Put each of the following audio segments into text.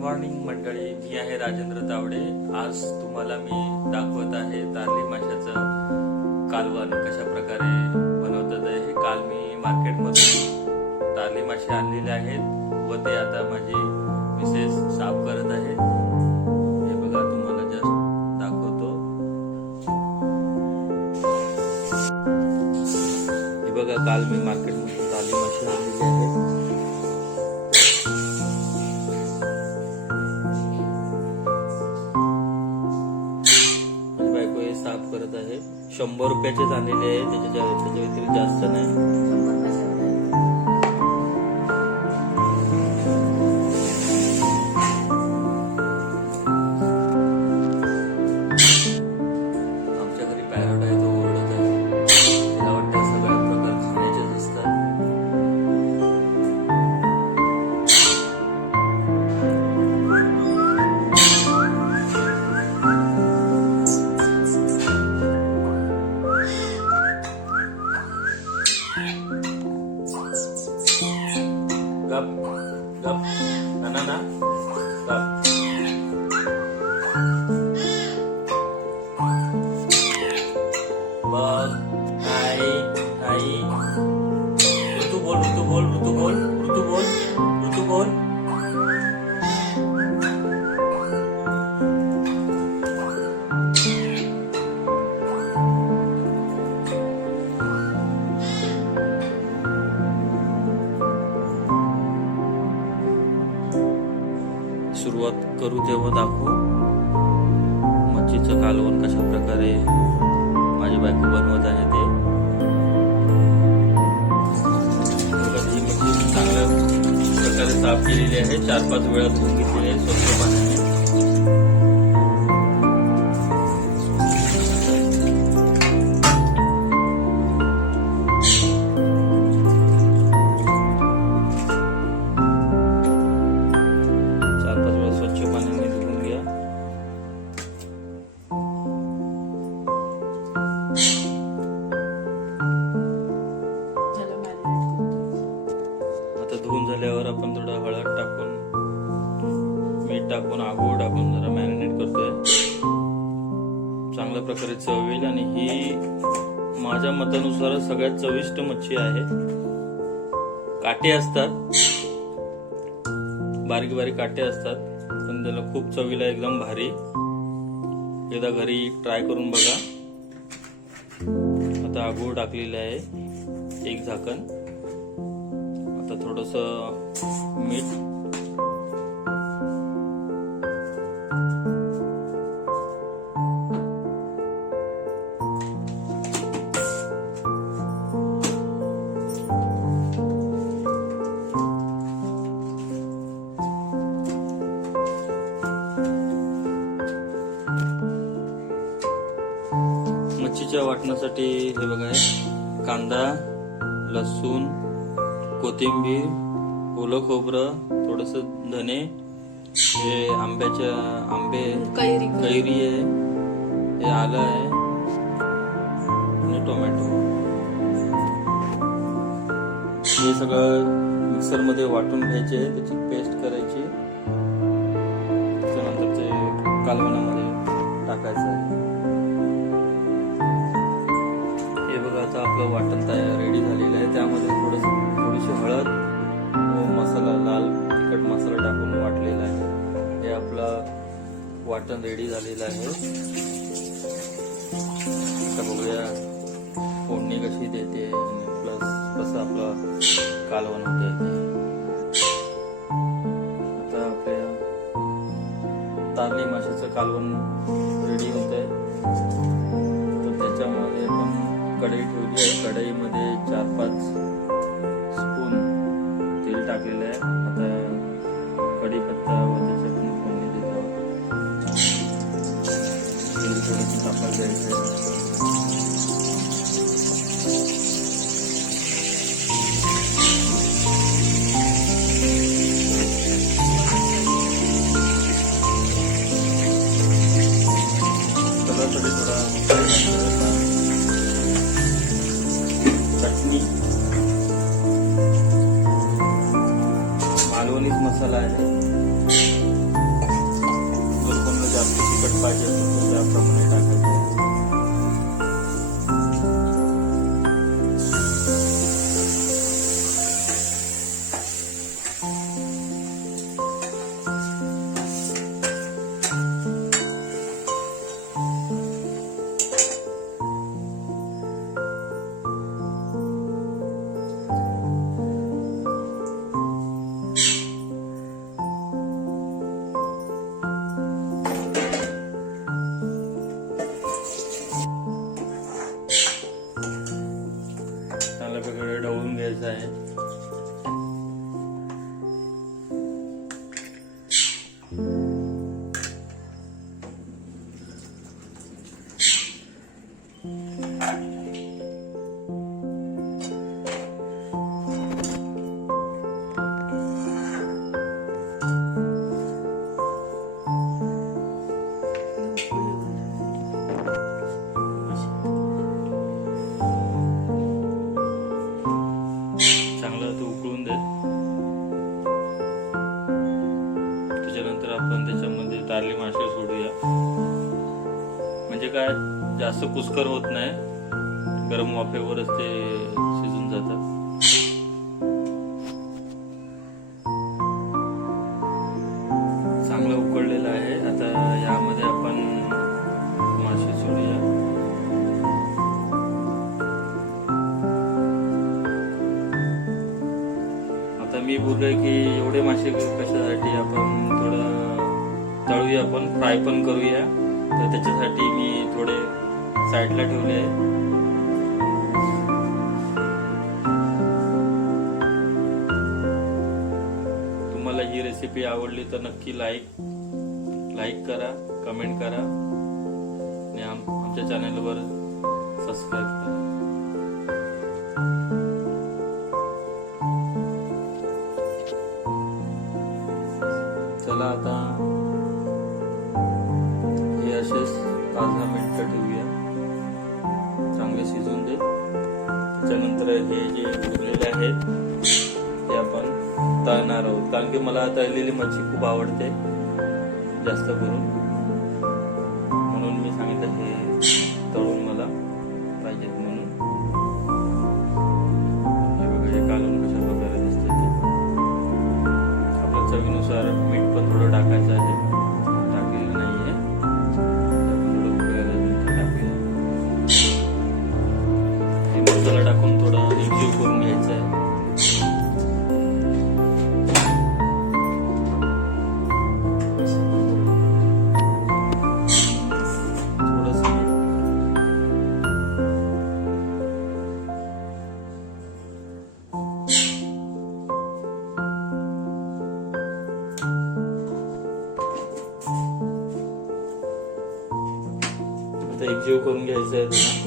Morning मंडळी मी आहे राजेंद्र तावडे. आज तुम्हाला मी दाखवत आहे तारली माशाचं कालवण कशा प्रकारे बनवतात हे काल मी मार्केटमधून तारली मासे आणलेले आहेत व ते आता माझी मिसेस साफ करत आहे. हे बघा तुम्हाला जस्ट दाखवतो. हे बघा काल मी मार्केटमधून तारली मासे आणलेले आहेत. शंभर रुपयाचेच झालेले आहे. त्याच्या त्याच्या व्यतिरिक्त जास्त नाही. सुरुवात करू तेव्हा दाखवू. मच्छीचं कालवण कशा प्रकारे माझी बायको बनवत आहे ते. मच्छी चांगल्या प्रकारे साफ केलेली आहे. चार पाच वेळा धुवून घेतलेली आहे. स्वच्छ पाण्याने हा गोड आगोळ टाकून जरा मॅरिनेट करतोय. चांगल्या प्रकारे चव येईल आणि ही माझ्या मतानुसार सगळ्यात चविष्ट मच्छी आहे. काटे असतात. बारीक बारीक काटे असतात पण त्याला खूप चवीला एकदम भारी. एकदा घरी ट्राय करून बघा. आता आगोळ टाकलेले आहे एक झाकण. आता थोडस मीठ वाटण्यासाठी हे बघा कांदा लसूण कोथिंबीर ओलं खोबरं थोडस धने हे आंब्याच्या आंबे कैरी. कैरी आहे हे आलं आहे आणि टोमॅटो. हे सगळं मिक्सरमध्ये वाटून घ्यायचे त्याची पेस्ट करायची. त्याच्यानंतर ते कालवणामध्ये टाकायचं आपलं वाटण तयार रेडी झालेलं आहे. त्यामध्ये थोडस थोडीशी हळद मसाला लाल तिखट मसाला टाकून वाटलेला आहे. हे आपलं वाटण रेडी झालेलं आहे. आता बघूया फोडणी कशी देते. प्लस कसं आपलं कालवण होते ते. आता आपल्या तारली माशाचं कालवण रेडी होत आहे कढई ठेवली आहे. कढईमध्ये चार पाच स्पून तेल टाकलेलं आहे. cut five years from an काय जास्त कुस्कर होत नाही. गरम वाफेवरच ते शिजून जातात. चांगलं उकळलेलं आहे. आता यामध्ये आपण मासे सोडूया. आता मी बोललोय की एवढे मासे कशासाठी आपण थोडं तळूया आपण. फ्राय पण करूया. तर त्याच्यासाठी मी थोडे साईडला ठेवले आहे तुम्हाला ही रेसिपी आवडली तर नक्की लाईक लाईक करा कमेंट करा. आणि आम- आमच्या चॅनलवर सबस्क्राईब करा. चला आता हे जे उरलेले आहेत ते आपण तळणार आहोत. कारण की मला तळलेली मच्छी खूप आवडते जास्त करून. म्हणून मी सांगितलं हे आता एकजीव करून घ्यायचं आहे त्याला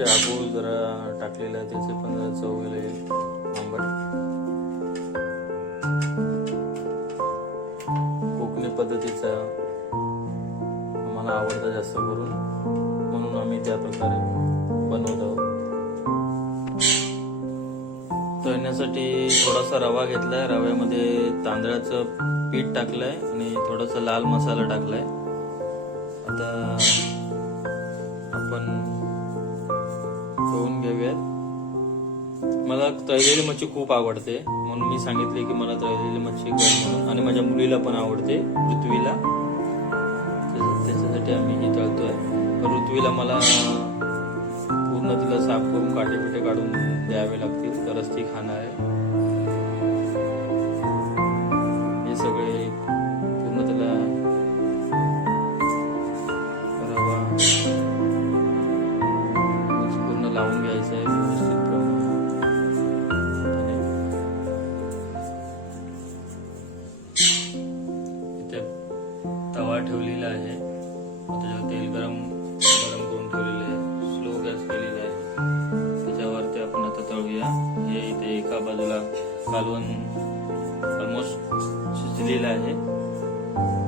थोडेसे आगोळ जरा टाकलेले आहे त्याचे पण जरा चव येईल आंबट. कोकणी पद्धतीचा आम्हाला आवडतं जास्त करून म्हणून आम्ही त्या प्रकारे बनवत. आहोत तळण्यासाठी थोडासा रवा घेतलाय. रव्यामध्ये तांदळाचं पीठ टाकलंय आणि थोडासा लाल मसाला टाकलाय. आता आपण ठेवून घेऊयात. मला तळलेली मच्छी खूप आवडते. म्हणून मी सांगितले की मला तळलेली मच्छी म्हणून. आणि माझ्या मुलीला पण आवडते पृथ्वीला. त्याच्यासाठी आम्ही ही तळतोय. पृथ्वीला मला पूर्ण तिला साफ करून काटे पिटे काढून द्यावे लागतील. तरच ती खाणार आहे. घालून ऑलमोस्ट शिजलेलं आहे.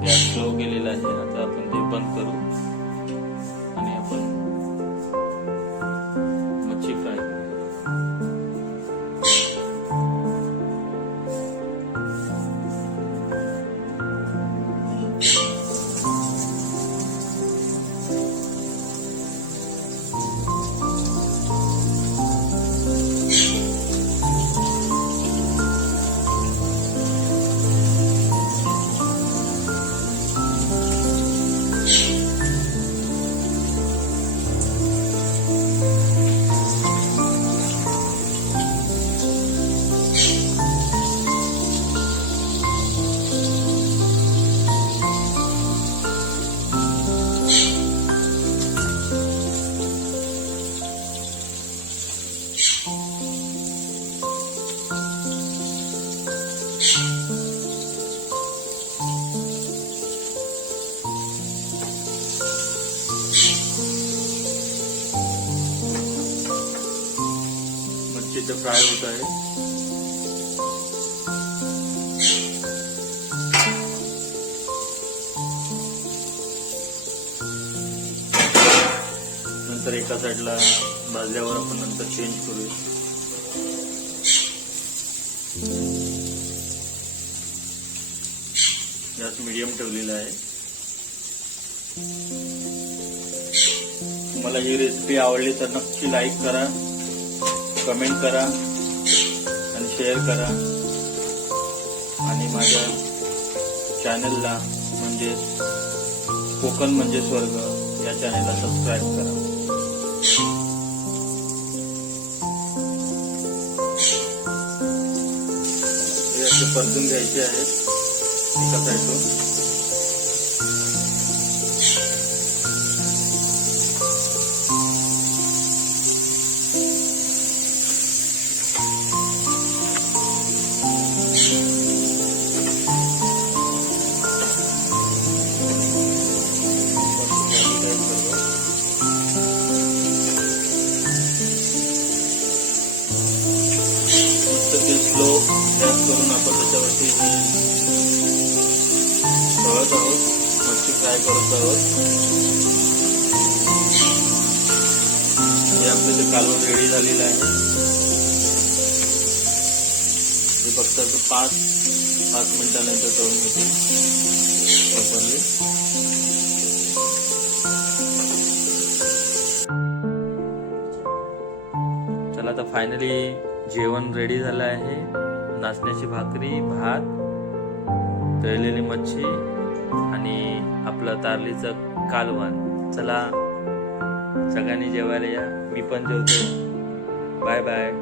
गॅस स्लो गेलेला आहे. आता आपण ते बंद करू. इथं फ्राय होत आहे. नंतर एका साईडला भाजल्यावर आपण नंतर चेंज करू यात मीडियम ठेवलेला आहे. तुम्हाला ही रेसिपी आवडली तर नक्की लाईक करा. कमेंट करा आणि शेअर करा. आणि माझ्या चॅनलला म्हणजे कोकण म्हणजे स्वर्ग या चॅनलला सबस्क्राईब करा. हे असे परतून घ्यायचे आहेत. एका गॅस करून आपण त्याच्यावरती तळत आहोत. मच्छी फ्राय करत आहोत. हे आपलं ते कालवण रेडी झालेलं आहे. हे फक्त पाच पाच मिनिटानंतर तळून होते वापरले आता फायनली जेवण रेडी झालं आहे. नाचण्याची भाकरी भात तळलेली मच्छी आणि आपलं तारलीचं कालवण. चला सगळ्यांनी जेवायला या. मी पण जेवतो. Bye bye.